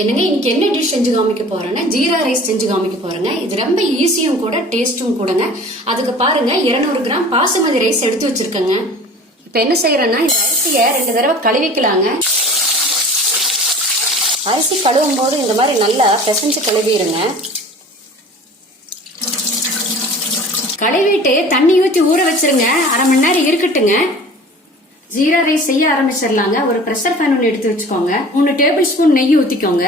என்னங்க இன்னைக்கு என்ன டிஷ் செஞ்சு காமிக்க போறேன்னா ஜீரா ரைஸ் செஞ்சு காமிக்க போறேங்க. இது ரொம்ப ஈஸியும் கூட டேஸ்டும் கூடங்க. அதுக்கு பாருங்க 200 கிராம் பாசுமதி ரைஸ் எடுத்து வச்சிருக்கேங்க. இப்ப என்ன செய்யறேன்னா இந்த அரிசியை 2 தடவை கழுவிக்கலாங்க. அரிசி கழுவும் போது இந்த மாதிரி நல்லா பிசைஞ்சு கழுவிடுங்க. கழுவிட்டு தண்ணி ஊற்றி ஊற வச்சிருங்க. 1/2 மணி நேரம் இருக்கட்டுங்க. ஜீரா ரைஸ் செய்ய ஆரம்பிச்சிடலாங்க. ஒரு பிரஷர் பேன் ஒன்று எடுத்து வச்சுக்கோங்க. 3 டேபிள் ஸ்பூன் நெய் ஊத்திக்கோங்க.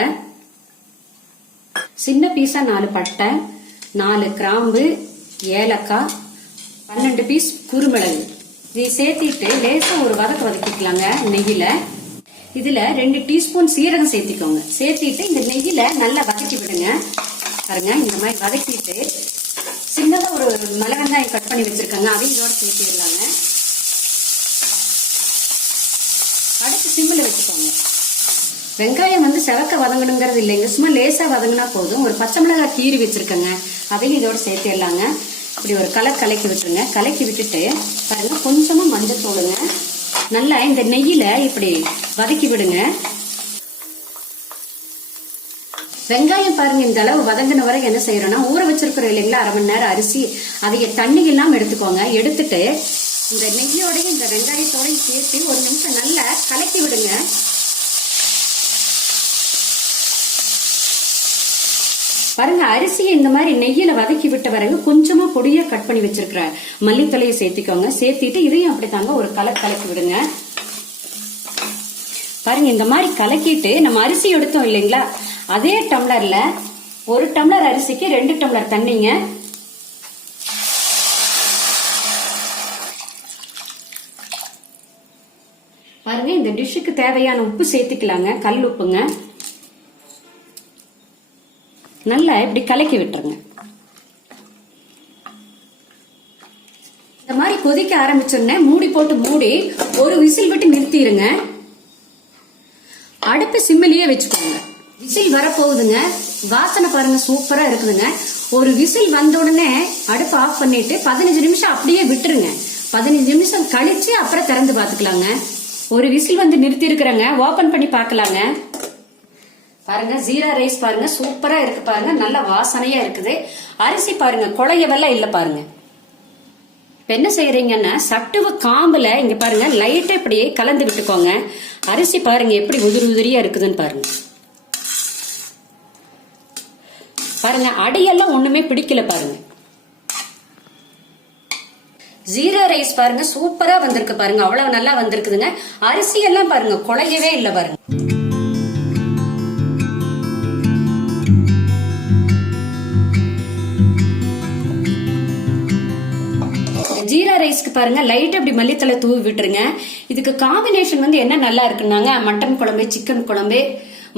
சின்ன பீஸா 4 பட்டை, 4 கிராம்பு, ஏலக்காய், 12 பீஸ் குருமிளகு இதை சேர்த்திட்டு லேசா ஒரு வதக்கிக்கலாங்க நெய்யில. இதுல 2 டீஸ்பூன் சீரகம் சேர்த்திக்கோங்க. சேர்த்திட்டு இந்த நெய்யில நல்லா வதக்கி விடுங்க. பாருங்க இந்த மாதிரி வதக்கிட்டு சின்னதா ஒரு மிளகாய் கட் பண்ணி வச்சிருக்காங்க, அதையும் இதோட சேர்த்திடலாங்க. அடுத்து சிம்மில் வச்சுக்கோங்க. வெங்காயம் செவக்க வதங்கணுங்கிறது இல்லைங்க, சும்மா லேசா வதங்கினா போதும். ஒரு பச்சை மிளகாய் கீறி வச்சிருக்கேங்க, அதையும் இதோட சேர்த்திடலாங்க. இப்படி ஒரு கலக்கி விட்டுருங்க. கலக்கி விட்டுட்டு பாருங்க கொஞ்சமா மஞ்சள் தூளுங்க. நல்லா இந்த நெய்யில இப்படி வதக்கி விடுங்க. வெங்காயம் பாருங்க இந்த அளவு வதங்கின வரை என்ன செய்யறோம்னா ஊற வச்சிருக்கிறோம் இல்லைங்களா 1/2 மணி நேரம் அரிசி, அதை தண்ணி இல்லாம எடுத்துக்கோங்க. எடுத்துட்டு இந்த நெய்யோடையும் இந்த வெங்காயத்தோடையும் சேர்த்து ஒரு நிமிஷம் நல்லா கலக்கி விடுங்க. பாருங்க அரிசியை இந்த மாதிரி நெய்யில வதக்கி விட்ட பிறகு கொஞ்சமா பொடியா கட் பண்ணி வச்சிருக்கிற மல்லித்தலையை சேர்த்திக்கோங்க. சேர்த்திட்டு இதையும் அப்படித்தாங்க ஒரு கலக்கி விடுங்க. பாருங்க இந்த மாதிரி கலக்கிட்டு நம்ம அரிசி எடுத்தோம் இல்லைங்களா, அதே டம்ளர்ல 1 டம்ளர் அரிசிக்கு 2 டம்ளர் தண்ணிங்க. பாருங்க இந்த டிஷ்ஷுக்கு தேவையான உப்பு சேர்த்துக்கலாங்க, கல் உப்புங்க. நல்லா இப்படி கலக்கி விட்டுருங்க. இந்த மாதிரி கொதிக்க ஆரம்பிச்சோன்னே மூடி போட்டு மூடி ஒரு விசில் விட்டு நிறுத்திடுங்க. அடுப்பு சிம்மிலேயே வச்சுக்கோங்க. விசில் வரப்போகுதுங்க. வாசனை பாருங்க சூப்பரா இருக்குதுங்க. ஒரு விசில் வந்த உடனே அடுப்பு ஆஃப் பண்ணிட்டு 15 நிமிஷம் அப்படியே விட்டுருங்க. 15 நிமிஷம் கழிச்சு அப்புறம் திறந்து பாத்துக்கலாங்க. ஒரு விசில் நிறுத்தி இருக்கிறாங்க, ஓபன் பண்ணி பாக்கலாங்க. பாருங்க ஜீரா ரைஸ் பாருங்க சூப்பரா இருக்கு பாருங்க, நல்ல வாசனையா இருக்குது. அரிசி பாருங்க குழையவெல்லாம் இல்ல பாருங்க. இப்ப என்ன செய்யறீங்கன்னா சட்டுவ காம்புல இங்க பாருங்க லைட்டா இப்படியே கலந்து விட்டுக்கோங்க. அரிசி பாருங்க எப்படி உதிரியா இருக்குதுன்னு பாருங்க. பாருங்க அடியெல்லாம் ஒண்ணுமே பிடிக்கல பாருங்க. ஜீரா ரைஸ் பாருங்க சூப்பரா வந்திருக்கு பாருங்க, அவ்வளவு நல்லா வந்திருக்குதுங்க. அரிசி எல்லாம் பாருங்க குழையவே இல்ல பாருங்க. ஜீரா ரைஸ்க்கு பாருங்க லைட் அப்படி மல்லித்தலை தூவி விட்டுருங்க. இதுக்கு காம்பினேஷன் என்ன நல்லா இருக்குன்னாங்க மட்டன் குழம்பு, சிக்கன் குழம்பு,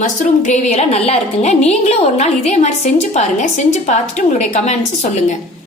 மஷ்ரூம் கிரேவி எல்லாம் நல்லா இருக்குங்க. நீங்களும் ஒரு நாள் இதே மாதிரி செஞ்சு பாருங்க. செஞ்சு பார்த்துட்டு உங்களுடைய கமெண்ட்ஸ் சொல்லுங்க.